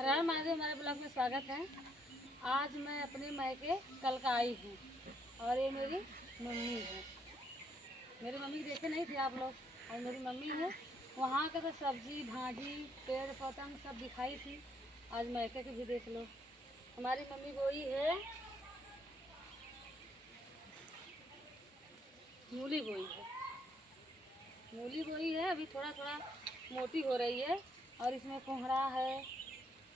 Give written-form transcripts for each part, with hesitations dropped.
राम महादेव, हमारे ब्लॉग में स्वागत है। आज मैं अपने मायके कल का आई हूँ और ये मेरी मम्मी है। मेरी मम्मी देखे नहीं थे आप लोग, और मेरी मम्मी है। वहाँ का तो सब्जी भाजी पेड़ पौधा सब दिखाई थी। आज मायके के भी देख लो। हमारी मम्मी बोई है, मूली बोई है। मूली बोई है, अभी थोड़ा थोड़ा मोटी हो रही है। और इसमें कोहड़ा है,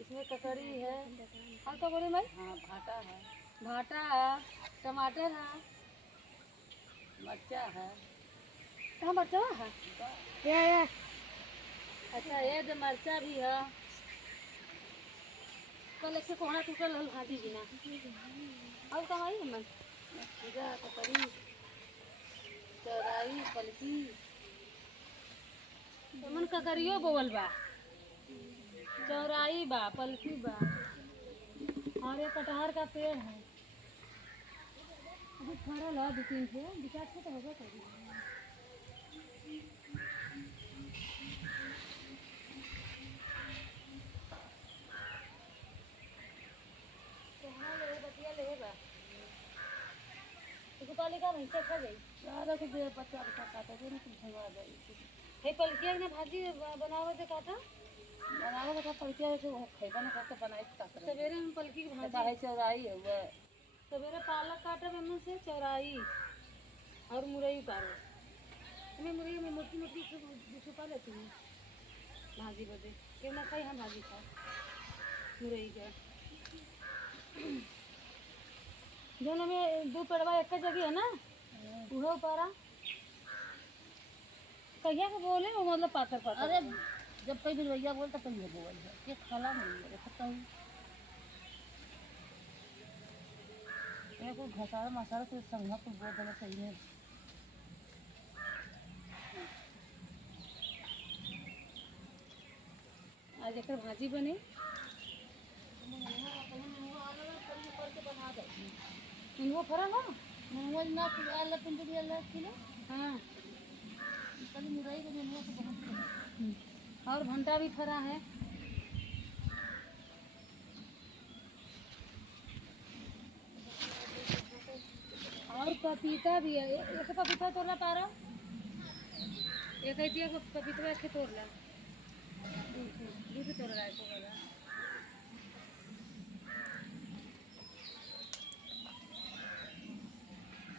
इसमें ककड़ी है, और क्या बोले भाई? हाँ, भाटा है, भाटा है, टमाटर है, मिर्चा है। कहाँ मिर्चा है? ये अच्छा, ये जो मिर्चा भी है। कल एक कोहड़ा टूटल हल भाजी बिना और कमाई है मन पूजा ककड़ी चौराई पलकी मन ककड़ियो बोवल बा, चौराई बा, पलकी बा, और ये कटहर का पेड़ है। अभी फरल है, दो तीन ठे दो चार ठे तो होगा कभी। बतिया ले बा तो पाली का भैंसा खा जाई सारा के दे बच्चा बच्चा काटा दे, कुछ भंगा जाई। हे पलकिया ने भाजी बनावे दे काटा बनावे का पलकिया से खैबा न करके बनाई काटा। सवेरे में पलकी की भाजी है, चौराई है वो। सवेरे पालक काटे में से चौराई और मुरई उतारो। हमें मुरई में मोटी मोटी छुपा लेती हूँ भाजी बदे। क्यों ना खाई, हम भाजी खाए मुरई का। जो हमें दो पेड़वा एक जगह है ना, वह उपारा कहिया के बोले वो मतलब पाकर पाकर। अरे जब कहीं भी भैया बोलता कहीं बोल है ये खाला नहीं है खत्ता हूँ ये को घसारा मसाला तो संघा को बोल देना सही है। आज एक भाजी बने इनको फरा ना मुंगवा ना आला पिंड भी आला किलो। हाँ, कल मुरई को मुंगवा से बहुत और भंटा भी फरा है। और पपीता भी है। एक पपीता तोड़ना पा रहा, एक ऐतिया को पपीता के तोड़ ला, दूध तोड़ रहा है तो वाला।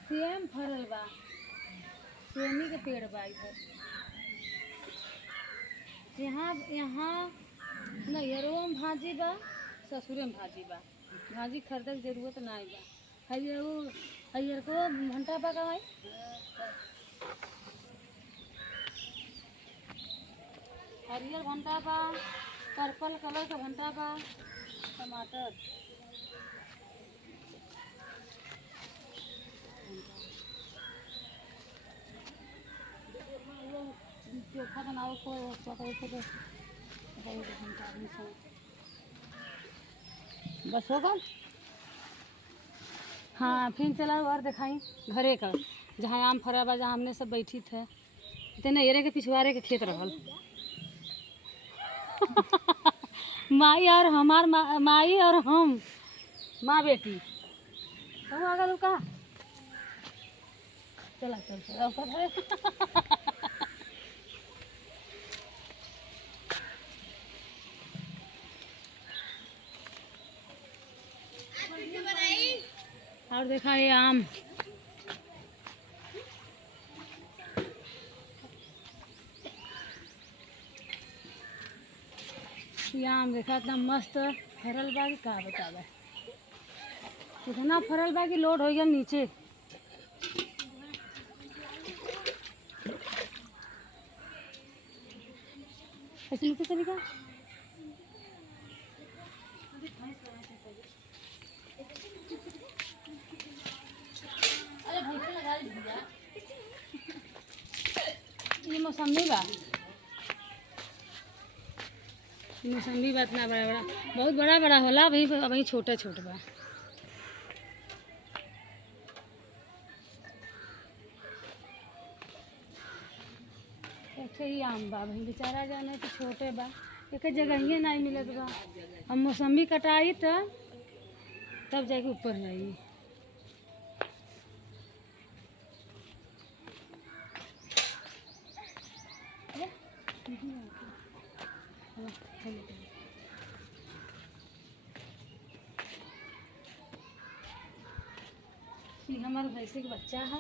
सेम फरल बा, सेमी के पेड़ बा इधर। यहाँ यहाँ नैहरों में भाजी बा, ससुरे में भाजी बा। भाजी खरीदे की जरूरत नहीं बा। हरियर को भंटा बा कमाई हरियर भंटा बा, पर्पल कलर का भंटा बा, टमाटर चोखा बनाओ को बस होगा। हाँ, फिर चला और दिखाई घरे का जहाँ आम फरा बा, जहाँ हमने सब बैठी थे इतने एरे के पिछवाड़े के खेत रहल। माई और हमार माई और हम माँ बेटी हम आ गए का। चला चल चल और देखा ये आम देखा इतना मस्त फरल बा कि का बतावे। इतना फरल बा कि लोड हो गया नीचे। ऐसे नीचे चली का ये मौसमी बा, मौसमी बा इतना बड़ा बड़ा, बहुत बड़ा बड़ा होला। वही छोटा छोटा बा। ऐसे ही आम बा, वही बेचारा जाने तो छोटे बा। एक जगह ही नहीं मिलत बा। अब मौसमी कटाई तो तब जाके ऊपर जाई। ये हमारे भैंसी का बच्चा है।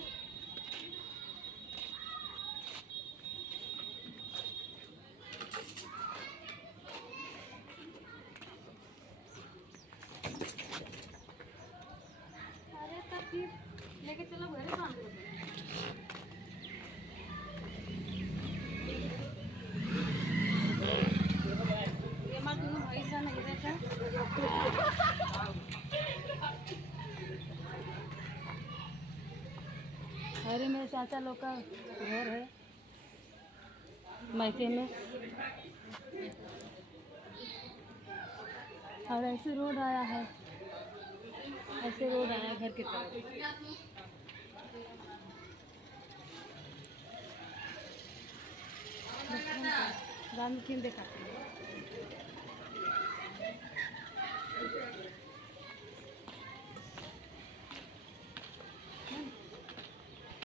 अरे तब फिर लेके चलो घर बांध दो। ये हमारे दोनों भैंसा नहीं रहता। अरे मेरे चाचा लोग का घर है मायके में, और ऐसे रोड आया है, ऐसे रोड आया घर के तरफ। राम क्यों देखा